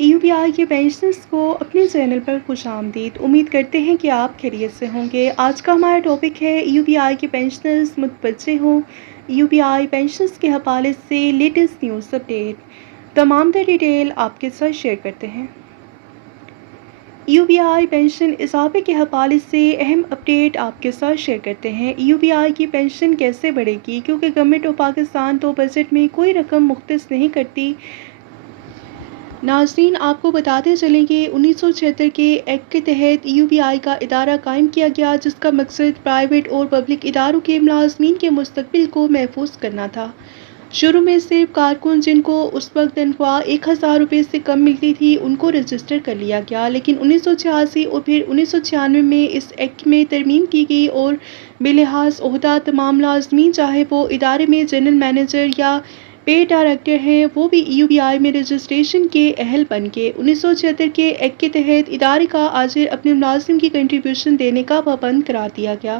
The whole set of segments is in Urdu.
EUPI کے پینشنرز کو اپنے چینل پر خوش آمدید۔ امید کرتے ہیں کہ آپ خیریت سے ہوں گے۔ آج کا ہمارا ٹاپک ہے EUPI کے پینشنرز متوجہ ہوں۔ EUPI پینشنرز کے حوالے سے لیٹسٹ نیوز اپڈیٹ، تمام تر ڈیٹیل آپ کے ساتھ شیئر کرتے ہیں۔ EUPI پینشن اضافے کے حوالے سے اہم اپڈیٹ آپ کے ساتھ شیئر کرتے ہیں۔ EUPI کی پینشن کیسے بڑھے گی؟ کیونکہ گورنمنٹ آف پاکستان تو بجٹ میں کوئی رقم مختص نہیں کرتی۔ ناظرین، آپ کو بتاتے چلیں کہ 1976 کے ایکٹ کے تحت EUPI کا ادارہ قائم کیا گیا، جس کا مقصد پرائیویٹ اور پبلک اداروں کے ملازمین کے مستقبل کو محفوظ کرنا تھا۔ شروع میں صرف کارکن جن کو اس وقت تنخواہ 1000 روپے سے کم ملتی تھی ان کو رجسٹر کر لیا گیا، لیکن 1986 اور پھر 1996 میں اس ایکٹ میں ترمیم کی گئی اور بلحاظ عہدہ تمام ملازمین، چاہے وہ ادارے میں جنرل مینیجر یا پے ڈائریکٹر ہیں، وہ بھی EUPI میں رجسٹریشن کے اہل بن گئے۔ 1976 کے ایکٹ کے تحت ادارے کا اجر اپنے ملازم کی کنٹریبیوشن دینے کا پابند قرار دیا گیا،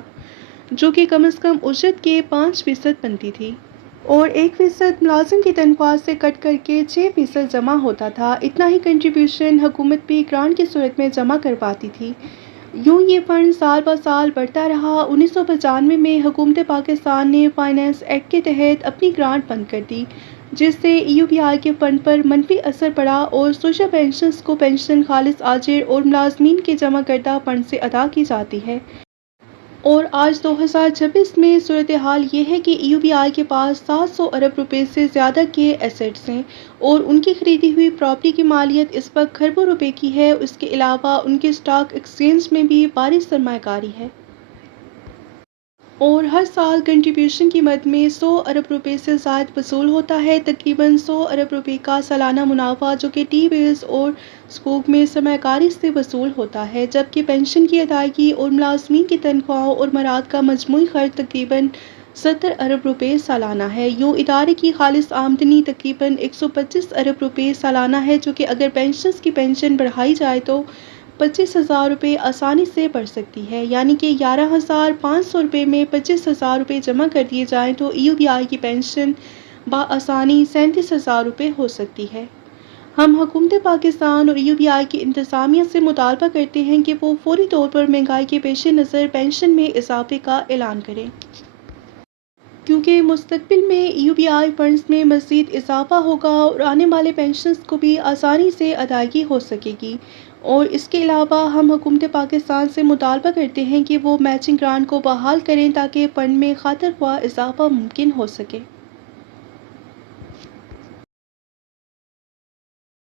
جو کہ کم از کم اجرت کے 5% بنتی تھی اور 1% ملازم کی تنخواہ سے کٹ کر کے 6% جمع ہوتا تھا۔ اتنا ہی کنٹریبیوشن حکومت بھی گرانٹ کی صورت میں جمع کرواتی تھی۔ یوں یہ فنڈ سال بہ سال بڑھتا رہا۔ 1995 میں حکومت پاکستان نے فائنانس ایکٹ کے تحت اپنی گرانٹ بند کر دی، جس سے EUPI کے فنڈ پر منفی اثر پڑا اور سوشل پینشنرز کو پینشن خالص اجر اور ملازمین کے جمع کردہ فنڈ سے ادا کی جاتی ہے۔ اور آج 2026 میں صورتحال یہ ہے کہ EUPI کے پاس 700 ارب روپے سے زیادہ کے ایسٹس ہیں اور ان کی خریدی ہوئی پراپرٹی کی مالیت اس وقت کھربوں روپے کی ہے۔ اس کے علاوہ ان کے اسٹاک ایکسچینج میں بھی بھاری سرمایہ کاری ہے اور ہر سال کنٹریبیوشن کی مد میں 100 ارب روپے سے زائد وصول ہوتا ہے۔ تقریباً 100 ارب روپے کا سالانہ منافع، جو کہ ٹی بیلز اور سکوک میں سرمایہ کاری سے وصول ہوتا ہے، جبکہ پینشن کی ادائیگی اور ملازمین کی تنخواہوں اور مراعات کا مجموعی خرچ تقریباً 70 ارب روپے سالانہ ہے۔ یوں ادارے کی خالص آمدنی تقریباً 125 ارب روپے سالانہ ہے، جو کہ اگر پینشنرز کی پنشن بڑھائی جائے تو 25,000 روپے آسانی سے بڑھ سکتی ہے، یعنی کہ 11,500 روپے میں 25,000 روپے جمع کر دیے جائیں تو EUPI کی پینشن بآسانی 37,000 روپے ہو سکتی ہے۔ ہم حکومت پاکستان اور EUPI کی انتظامیہ سے مطالبہ کرتے ہیں کہ وہ فوری طور پر مہنگائی کے پیش نظر پینشن میں اضافے کا اعلان کریں، کیونکہ مستقبل میں EUPI فنڈز میں مزید اضافہ ہوگا اور آنے والے پینشنرز کو بھی آسانی سے ادائیگی ہو سکے گی۔ اور اس کے علاوہ ہم حکومت پاکستان سے مطالبہ کرتے ہیں کہ وہ میچنگ گرانٹ کو بحال کریں تاکہ فنڈ میں خاطر خواہ اضافہ ممکن ہو سکے۔